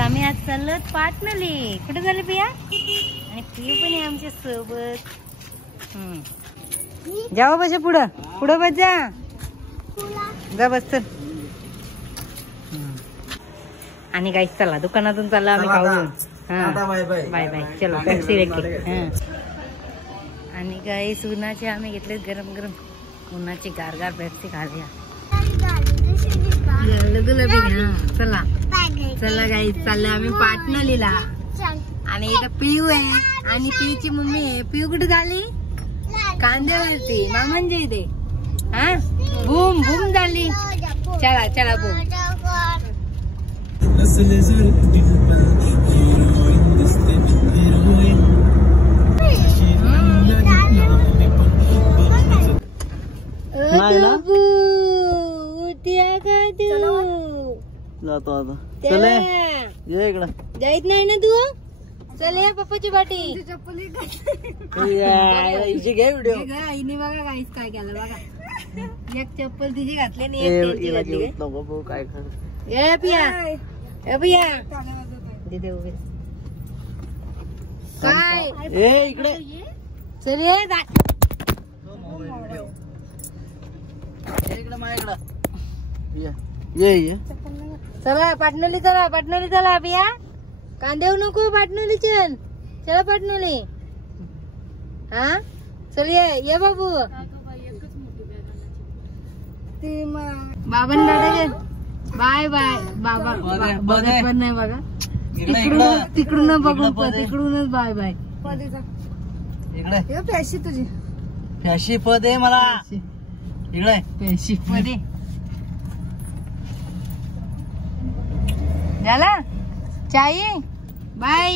आम्ही आज चाललो पाटणली. कुठे झाले पिया? आणि पिऊ पण आहे आमच्या सोबत. जाओ बस पुढं पुढं बस जा बस चल. आणि काही चला दुकानातून चाललो आम्ही खाऊन. बाय बाय चलो टॅक्सी लेके. आणि काही उन्हाचे आम्ही घेतले गरम गरम उन्हाची गारगार पेप्सी खाल्या. चला चला काही चाललं आम्ही पाटणलीला. आणि इथं पिऊ आहे आणि पिऊची मम्मी आहे. पिऊ कुठे झाली? कांद्यावरती मामांच्या इथे. हा बूम बूम झाली. चला चला बूम. जातो आता. चल ये इकडं. जायत नाही ना तू? चल ये पप्पाची बाटी. हिची घे व्हिडिओ. आईने बघा काहीच काय केलं बघा. एक चप्पल तिची घातली नाही. नको काय कर. ए पिया ए पिया दिदे उभे काय ए इकडे चल ये इकडे माझ्याकडं ये ये. चला पाटणली चला पाटणली चला पिया. कांदेव नको पाटणली चल. चला पाटणली. हा चल ये बाबू. बाबा दादा बाय बाय. बाबा बघत पण नाही बघा. तिकडून बघून तिकडूनच बाय बाय. इकडे फॅशी तुझी फॅशी पद आहे मला. इकडे फॅशी पद आहे. झाला चाय बाय.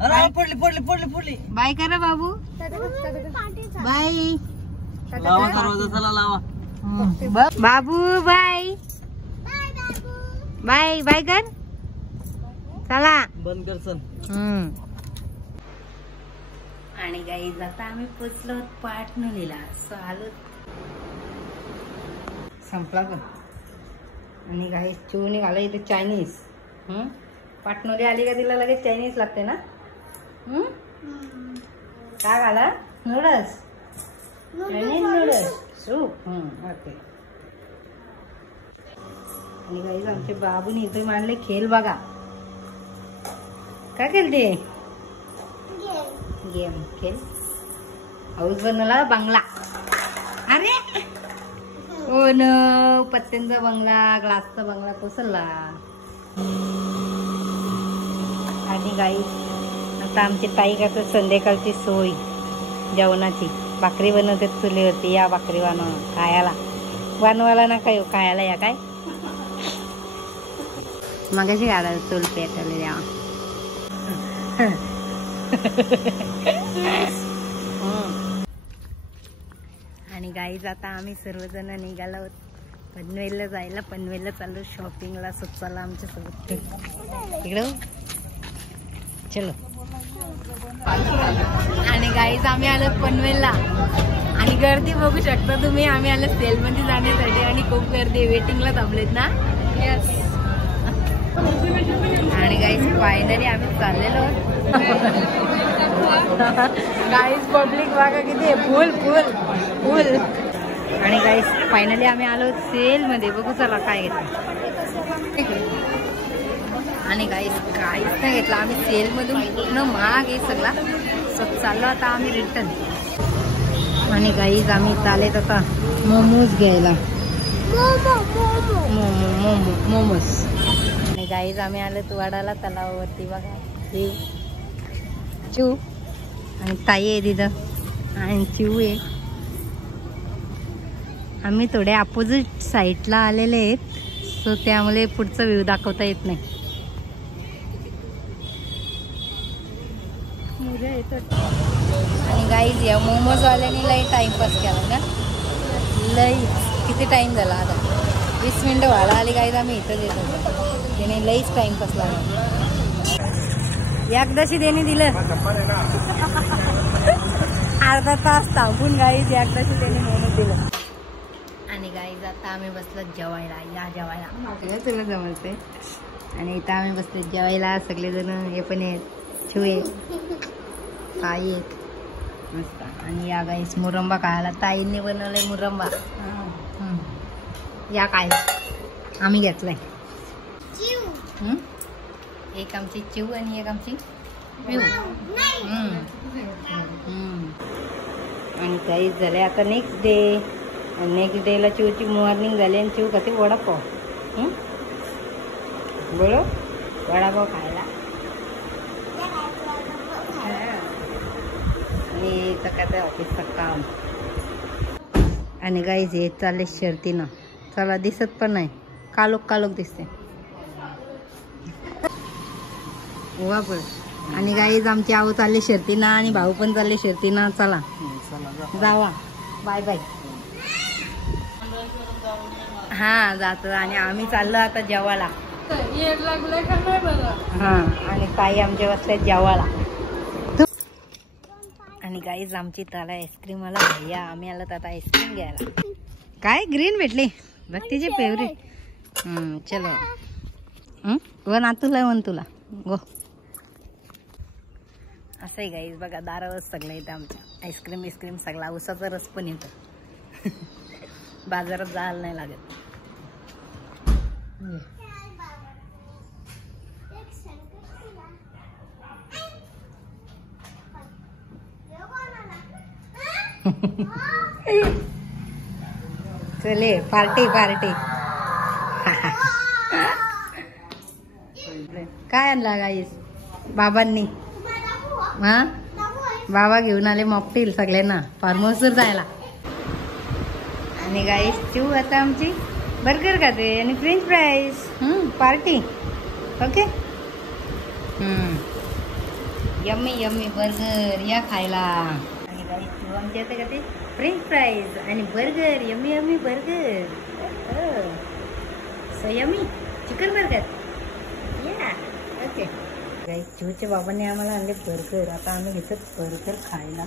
अरे पडली पडली पडली पडली. बाय करा बाबू. बाय लावा दरवाजा. चला लावा बाबू. बाय बाय बाय कर. चला बंद कर चल. आणि गाई आता आम्ही पोचलो पाटणलीला. आलो संपला पण. आणि गाई चिव निघाला इथे चायनीज. पाटणोली आली का तिला लगेच चायनीज लागते ना. काय घाला? Noodles Chinese noodles soup. Okay. आणि गाईज आमचे बाबूने इथे मांडले खेळ बघा. काय खेळते? गेम खेळ. हाऊस बनवला बंगला. अरे ओ न पत्त्यांचा बंगला ग्लासचा बंगला कोसळला. आणि गाई आता आमची ताई करते संध्याकाळची सोय जेवणाची. भाकरी बनवते चुलीवरती. या भाकरी खायला बनवायला ना काय खायला या काय मगाशी गाडा चूल पेटवले द्या. आणि गाईज आता आम्ही सर्वजण निघालो पनवेलला जायला. पनवेलला चाललो शॉपिंगला. सुचाला आमच्या सोबत इकडं चलो. आणि गाईज आम्ही आलो पनवेलला. आणि गर्दी बघू शकता तुम्ही. आम्ही आलो सेलमध्ये जाण्यासाठी आणि खूप गर्दी. वेटिंगला थांबलेत ना. यस. आणि गाईज फायनली आम्ही चाललेलो. गाईज पब्लिक बघा किती फुल फुल फुल. आणि गाईज फायनली आम्ही आलो सेल मध्ये. बघू चला काय घेतलं. आणि गाईज काहीच नाही घेतलं आम्ही सेल मधून. पूर्ण महाग आहे सगळा. चाललो आता आम्ही रिटर्न. आणि गाईज आम्ही चालेत आता मोमोज घ्यायला. मोमोज. आणि गाईज आम्ही आलो तुवाडाला तलावावरती बघा. चिव आणि ताई आहे तिथं आणि चिव आहे. आम्ही थोडे अपोजिट साईडला आलेले आहेत. सो त्यामुळे पुढचा व्ह्यू दाखवता येत नाही. आणि गाईज या मोमोजवाल्याने लई टाइमपास केला ना. लई किती टाइम झाला आता 20 मिनिटं व्हायला आली. गाईज आम्ही इथंच येतो. त्याने लईच टाइमपास लागला. एकदाशी त्याने दिलं अर्धा तास थांबून गाईज एकदाशी त्याने मोमोज दिलं. आणि गाईज आता आम्ही बसलो जेवायला. या जेवायला तुला जमते. आणि इथं आम्ही बसले जेवायला सगळेजण. हे पण आहेत, शिवे ताई आहेत मस्त. आणि या गाईस मुरंबा खायला ताईंनी बनवलंय मुरंबा. या काय आम्ही घेतलाय. एक आमची चिव आणि एक आमची पिऊ. आणि काही झाले आता नेक्स्ट डे. नेक्स्ट डेला चिवची मॉर्निंग झाली आणि चिव खाते वडापाव. बोलो वडापाव खायला. आणि तर काय ऑफिसचं काम. आणि गाईज हे चालले शर्तीनं. चला दिसत पण नाही, कालोख कालोख दिसते. वापर. आणि गाईज आमची आऊ चालले शर्तीनं आणि भाऊ पण चालले शर्तीनं. चला जावा, बाय बाय. हा जातो. आणि आम्ही चाललो आता जेवायला. हा आणि ताई आमच्या बसल्या जेवायला. आणि गाईज आमची त्याला आईस्क्रीम आला भैया. आम्ही आलो आता आईस्क्रीम घ्यायला. काय ग्रीन भेटली बघ तिची फेवरेट. चलो वन आतुला वन तुला गो. असं आहे गाईज बघा दारावर सगळं येतं आमच्या. आईस्क्रीम बिस्क्रीम सगळा. उसाचा रस पण येतो. बाजारात जायला नाही लागत. चले पार्टी पार्टी. काय आणला गाईस बाबांनी? हा बाबा घेऊन आले मॉकटेल सगळ्यांना फार्म हाऊसवर जायला. आणि गाईस चिव आता आमची बर्गर खाते आणि French fries. Party okay. Yummy yummy burger या खायला. आणि गाईस चिव आमची आता खाते फ्रेंच फ्राईज आणि burger. Yummy yummy burger. So yummy chicken burger. या ओके. गाईस चिवच्या बाबांनी आम्हाला आणले बर्गर. आता आम्ही घेतो बर्गर खायला.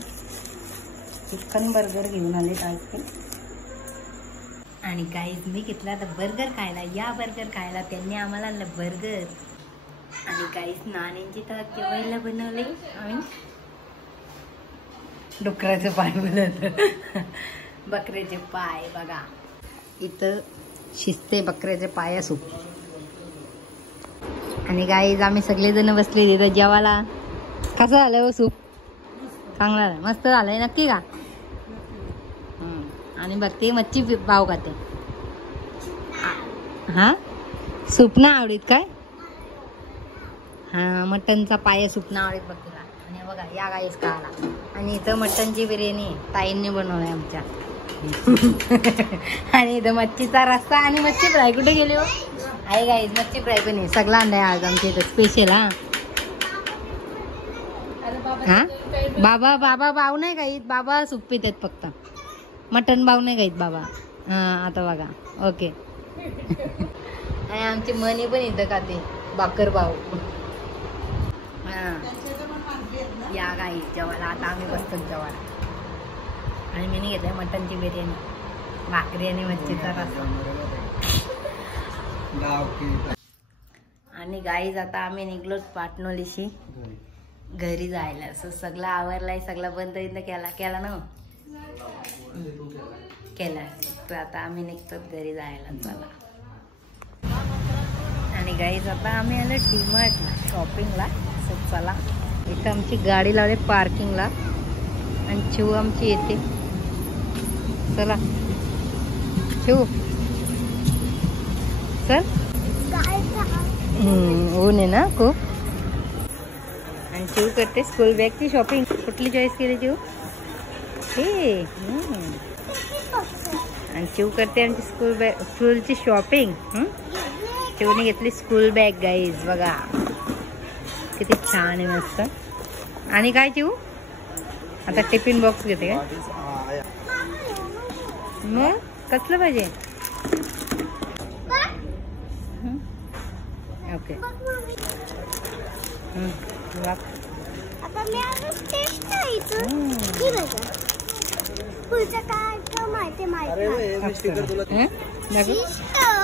चिकन बर्गर घेऊन आले आईस्क्रीम. आणि गाईस मी घेतला आता बर्गर खायला. या बर्गर खायला. त्यांनी आम्हाला आणलं बर्गर. आणि गाईस नाण्यांची तर जेवायला बनवले आम्ही. डुकराचे पाय बनवलं. बकऱ्याचे पाय बघा इथं शिजते बकऱ्याचे पाय सूप. आणि गाईज आम्ही सगळेजण बसले तिथं जेवायला. कसं झालं हो सूप? चांगलं झालं, मस्त झालंय नक्की का? आणि बघते मच्छी पाव खाते. हा सूप ना आवडीत काय? हा मटनचा पाय सूप ना आवडीत बघ तुला. आणि बघा या गाईस खायला. आणि इथं मटनची बिर्याणी ताईंनी बनवली आमच्या. आणि इथं मच्छीचा रस्सा आणि मच्छी फ्राय. कुठे गेले हो? आहे गाईस मच्छी फ्राय पण आहे. सगळं आणलंय आज आमच्या इथं स्पेशल. हा बाबा बाबा भाव नाही गाईत. बाबा सूप पितात फक्त. मटन भाव नाही गाईत बाबा. हा आता बघा ओके. आणि आमची मनी पण इथं खाते बाकर भाऊ. या गाईस जेवायला. आता आम्ही बसतो जेवायला. आणि मी घेतोय मटनची बिर्याणी, भाकरी आणि मच्छीचा रस्सा. आणि गाईज आता आम्ही निघलो पाटणोलीशी घरी जायला. असं सगळं आवरलाय. सगळं बंद केला ना केला. तर आता आम्ही निघतो घरी जायला. चला. आणि गाईज आता आम्ही आलो डीमार्टला शॉपिंगला. चला इथं आमची गाडी लावली पार्किंगला. आणि चिव आमची येते. चला चिव चल. ऊन आहे ना खूप. आणि चिव करते स्कूल बॅगची शॉपिंग. कुठली चॉईस केली चिव? हे आणि चिव करते आमची स्कूल बॅग स्कूलची शॉपिंग. चिवने घेतली स्कूल बॅग गाईज बघा किती छान आहे मस्त. आणि काय चिव आता टिफिन बॉक्स घेते काय? मग कसलं पाहिजे? ओके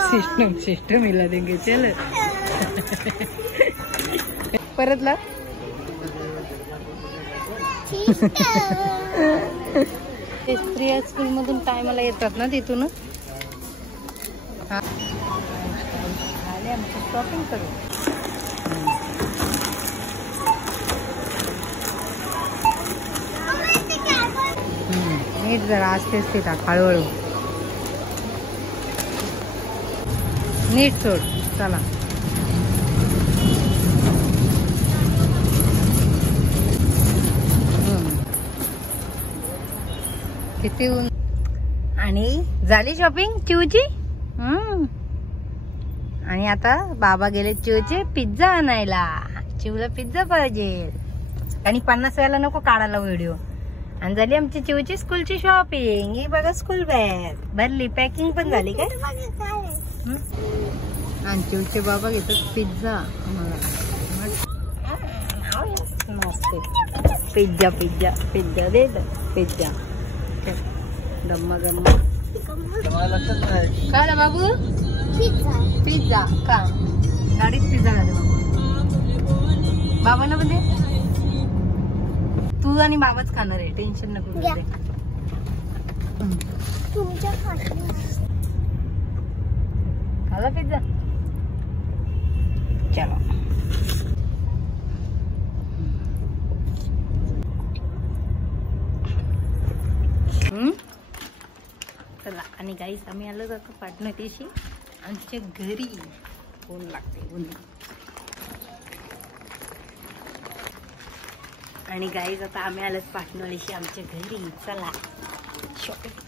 सिस्टम सिस्टम हिला देंगे चल. परतला प्रिया स्कूल मधून टायमाला येतात ना तिथून. आले आमची शॉपिंग करू. नीट जरा असतेच ते टाक हळूहळू. नीट सोड. चला किती ऊन. आणि झाली शॉपिंग चिवची. आणि आता बाबा गेले चिवचे पिझ्झा आणायला. चिवला पिझ्झा पाहिजे आणि 50 वेळेला नको काढायला व्हिडिओ. आणि झाली आमची चिवची स्कूलची शॉपिंग. ही बघा स्कूल बॅग भरली. पॅकिंग पण झाली काय. आणि चिवचे बाबा घेतात पिझ्झा. मस्त पिझ्झा पिझ्झा पिझ्झा दे पिझ्झा. गम्मा गम्मा काय ना बाबू. पिझ्झा का गाडीत पिझ्झा झाला बाबू. बाबांना पण दे. तू आणि बाबाच खाणार आहे. टेन्शन नको घेऊ. खाला पिझ्झा. चलो चला. आणि गाईस आम्ही आलो जातो पाटणा-तेशी आमच्या घरी. ऊन लागते ऊन. आणि गाईस आता आम्ही आलोच पाटणा-तेशी आमच्या घरी. चला शॉपिंग